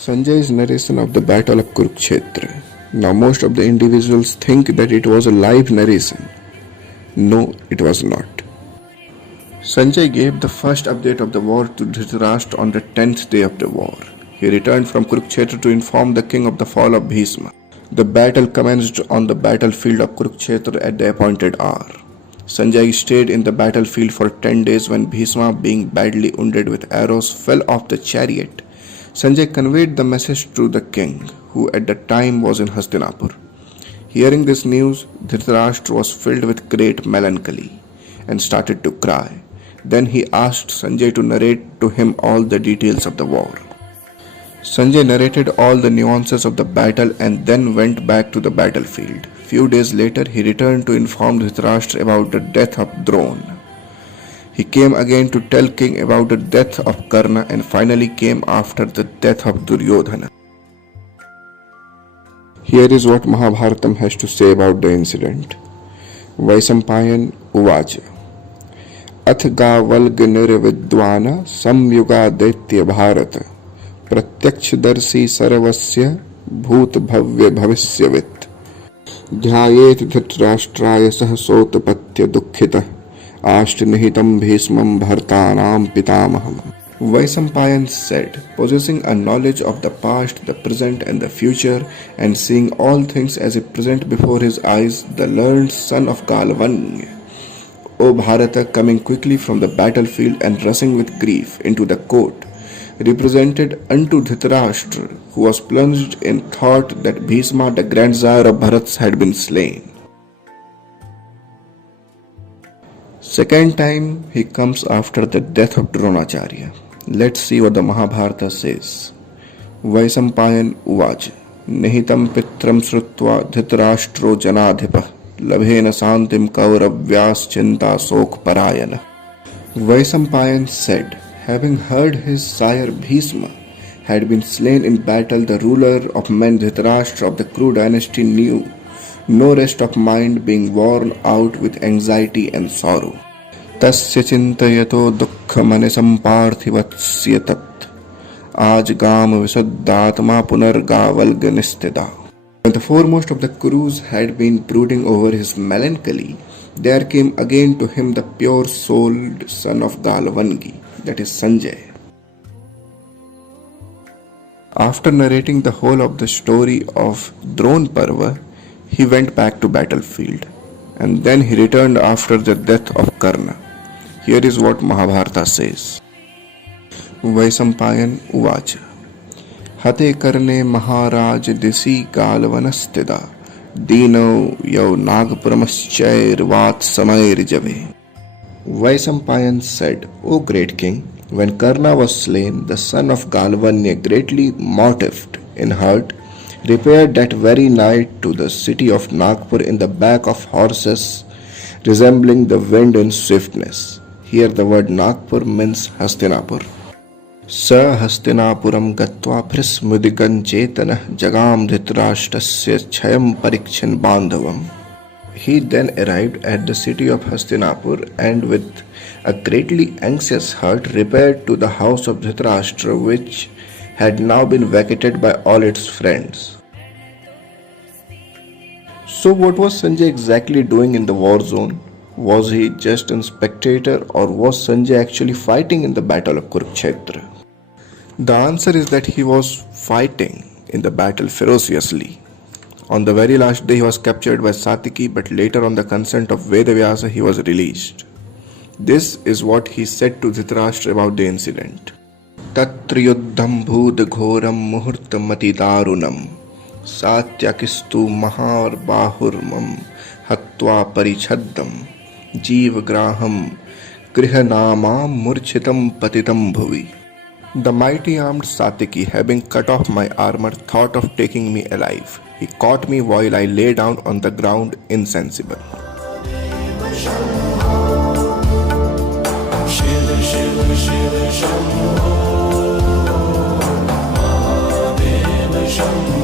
Sanjay's narration of the Battle of Kurukshetra. Now, most of the individuals think that it was a live narration. No, it was not. Sanjay gave the first update of the war to Dhritarashtra on the 10th day of the war. He returned from Kurukshetra to inform the king of the fall of Bhishma. The battle commenced on the battlefield of Kurukshetra at the appointed hour. Sanjay stayed in the battlefield for 10 days when Bhishma, being badly wounded with arrows, fell off the chariot. Sanjay conveyed the message to the king, who at the time was in Hastinapur. Hearing this news, Dhritarashtra was filled with great melancholy and started to cry. Then he asked Sanjay to narrate to him all the details of the war. Sanjay narrated all the nuances of the battle and then went back to the battlefield. Few days later, he returned to inform Dhritarashtra about the death of Drona. He came again to tell king about the death of Karna and finally came after the death of Duryodhana. Here is what Mahabharatam has to say about the incident. Vaisampayan Uvacha Ath Gavalg Nirvidwana Samyuga Daitya Bharata Pratyakshdarsi Saravasya Bhut Bhavya Bhavisyavit Dhyayet Dhritarashtraya Sahasotapatya Dukkhita Ashtinihitam Bhishmam Bhartanam Pitamaham. Vaisampayan said, possessing a knowledge of the past, the present and the future, and seeing all things as it present before his eyes, the learned son of Galavanya, O Bharata, coming quickly from the battlefield and rushing with grief into the court, represented unto Dhritarashtra, who was plunged in thought that Bhishma, the grandsire of Bharat, had been slain. Second time he comes after the death of Dronacharya. Let's see what the Mahabharata says. Vaisampayan Uvacha Nihitam Pitram Srutva Dhritarashtro Janadhipa Labhena Santim Kauravyas Chinta Sok Parayana. Vaisampayan said, having heard his sire Bhishma had been slain in battle, the ruler of men Dhritarashtra of the Kuru dynasty knew no rest of mind, being worn out with anxiety and sorrow. Tasya chintayato dukkha manisam parthivatsya tat aj gam visuddhatma punargavalga nistida. When the foremost of the Kurus had been brooding over his melancholy, there came again to him the pure-souled son of Galavangi, that is Sanjay. After narrating the whole of the story of Drona Parva, he went back to battlefield, and then he returned after the death of Karna. Here is what Mahabharata says. Vaisampayan Uvacha Hate Karne Maharaj Disi Galvanastida Dino Yau Nagpuramaschair Vat Samair Jave. Vaisampayan said, O great king, when Karna was slain, the son of Galvanya, greatly mortified in heart, repaired that very night to the city of Nagpur in the back of horses resembling the wind in swiftness. Here the word Nagpur means Hastinapur. Sa Hastinapuram Gatva Prismudigan Chetana Jagam Dhritarashtrasya Chayam Parikshan Bandhavam. He then arrived at the city of Hastinapur and with a greatly anxious heart repaired to the house of Dhritarashtra, which had now been vacated by all its friends. So what was Sanjay exactly doing in the war zone? Was he just a spectator, or was Sanjay actually fighting in the battle of Kurukshetra? The answer is that he was fighting in the battle ferociously. On the very last day he was captured by Satiki, but later on the consent of Veda Vyasa he was released. This is what he said to Dhritarashtra about the incident. Tatra yuddham bhud ghoram muhurtamati darunam satyakistu mahar bahurmam hatva parichaddam jeev graham grihanamam murchitam patitam bhuvi. The mighty armed Satiki, having cut off my armor, thought of taking me alive. He caught me while I lay down on the ground insensible. Shiva Shambho